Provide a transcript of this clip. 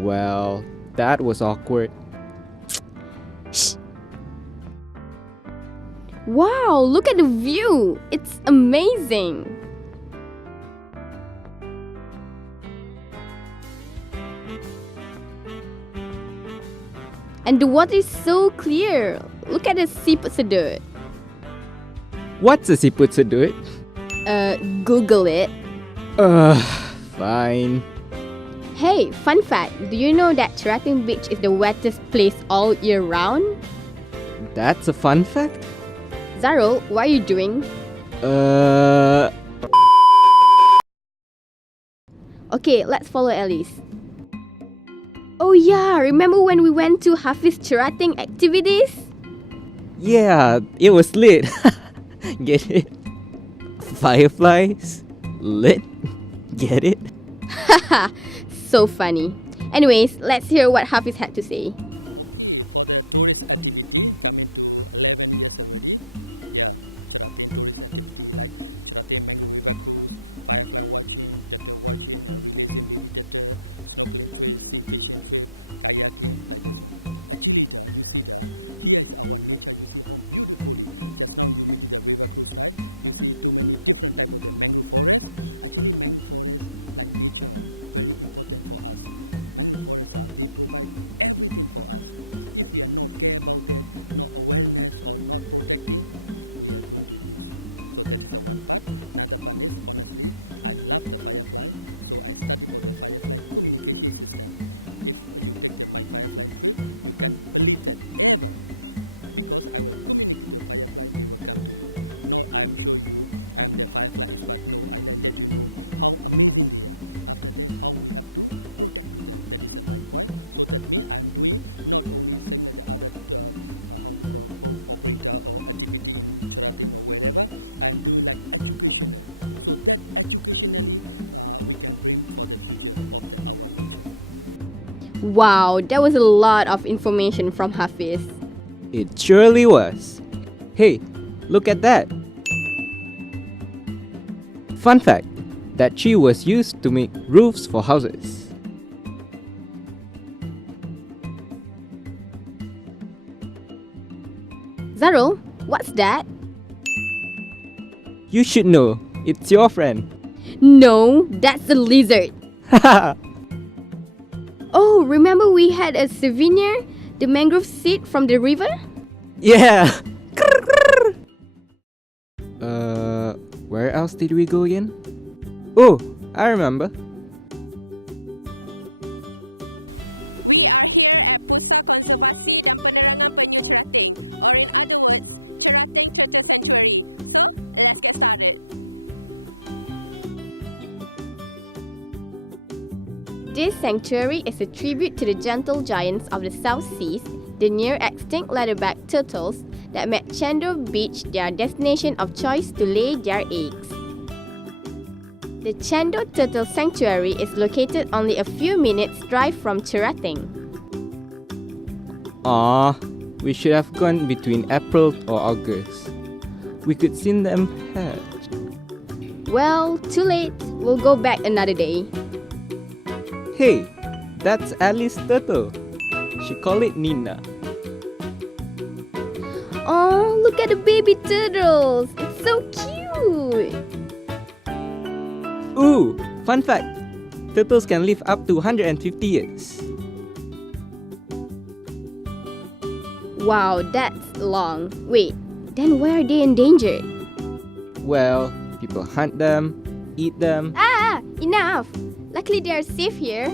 Well, that was awkward. Wow, look at the view! It's amazing! And the water is so clear. Look at the siput sedut. What's a siput sedut? Google it. Fine. Hey, fun fact. Do you know that Cherating Beach is the wettest place all year round? That's a fun fact? Zarul, what are you doing? Okay, let's follow Alice. Oh yeah, remember when we went to Hafiz Cherating activities? Yeah, it was lit. Get it? Fireflies? Lit? Get it? Haha, so funny. Anyways, let's hear what Hafiz had to say. Wow, that was a lot of information from Hafiz. It surely was. Hey, look at that. Fun fact, that tree was used to make roofs for houses. Zarul, what's that? You should know, it's your friend. No, that's a lizard. Oh, remember we had a souvenir? The mangrove seed from the river? Yeah! Where else did we go again? Oh, I remember. This sanctuary is a tribute to the gentle giants of the South Seas, the near-extinct leatherback turtles that made Chandor Beach their destination of choice to lay their eggs. The Chandor Turtle Sanctuary is located only a few minutes drive from Cherating. Aw, we should have gone between April or August. We could see them hatch. Well, too late. We'll go back another day. Hey, that's Alice's turtle. She called it Nina. Oh, look at the baby turtles. It's so cute. Ooh, fun fact. Turtles can live up to 150 years. Wow, that's long. Wait, then why are they endangered? Well, people hunt them, eat them. Enough. Luckily they are safe here.